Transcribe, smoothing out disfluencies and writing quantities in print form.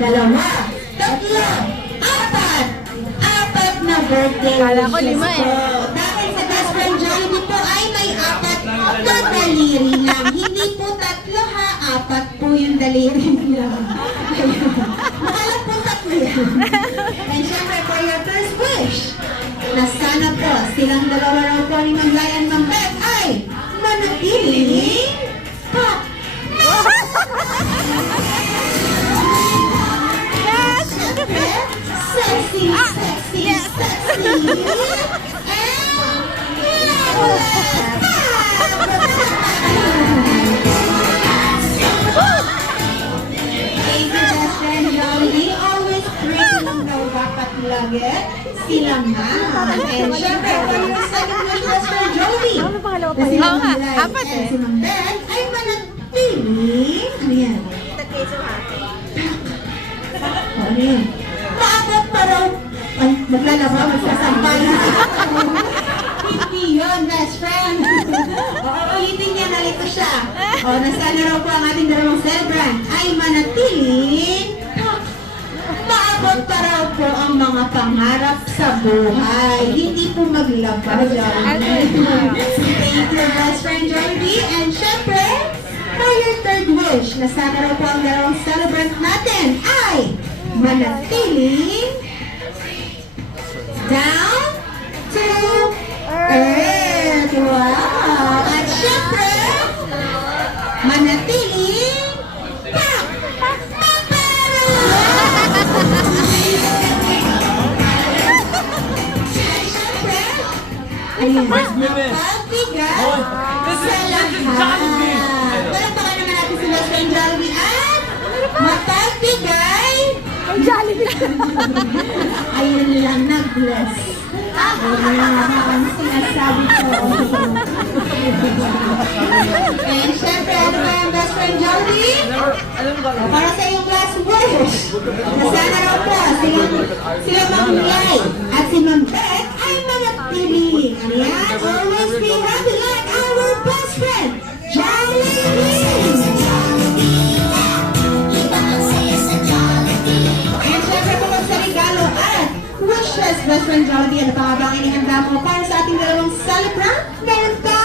dalawa, tatlo, apat. Apat na birthday Kala ko wishes 5 eh. po. Dahil sa best friend Jollibee po ay may apat na daliri lang. Hindi po tatlo ha, apat po yung daliri nila. Makalang po tatlo yan. And syempre for your first wish, na sana po silang dalawa raw po ni Ma'am Lai and Ma'am Beth ay manatiling pa. Syempre, sexy, sexy, sexy. Thank you, best friend Jollibee. Always pretty ng dapat lagi sila nga. And syempre, for your second wish, best friend Jollibee, Ano pangalawa na pa? si Oo Ma'am nga, Lai apat and eh. si Ma'am Ben ay manatiling, ano yan? Ano yan? Maabot pa raw. Ay, maglalaba, magsasampay. Hindi yun, best friend. Ulitin niya, nalito siya. O, nasana raw po ang ating dalawang celebrant ay manatiling maabot pa raw po ang mga pangarap sa buhay. Hindi po maglaba. Thank you, best friend Jollibee. And syempre, for your third wish, na sana raw po ang dalawang celebrant natin ay manatiling down to earth. Wow! At syempre, manatiling papero! Syempre, ayun, mapagbigay sa lahat. Palakpakan naman natin si Best Friend Jollibee at mapagbigay. Ayun lang, nag-bless. Ayun lang ang sinasabi ko. And syempre, ano ba yung Best Friend Jollibee? Para sa iyong last wish, na sana raw po sila Ma'am Lai at si Ma'am Beth ay manatili. Ayan, always be happy like our best friend, Jollibee! And syempre po sa regalo at wishes, Best Friend Jollibee, ano pa nga bang inihanda mo para sa ating dalawang celebrant? Meron pa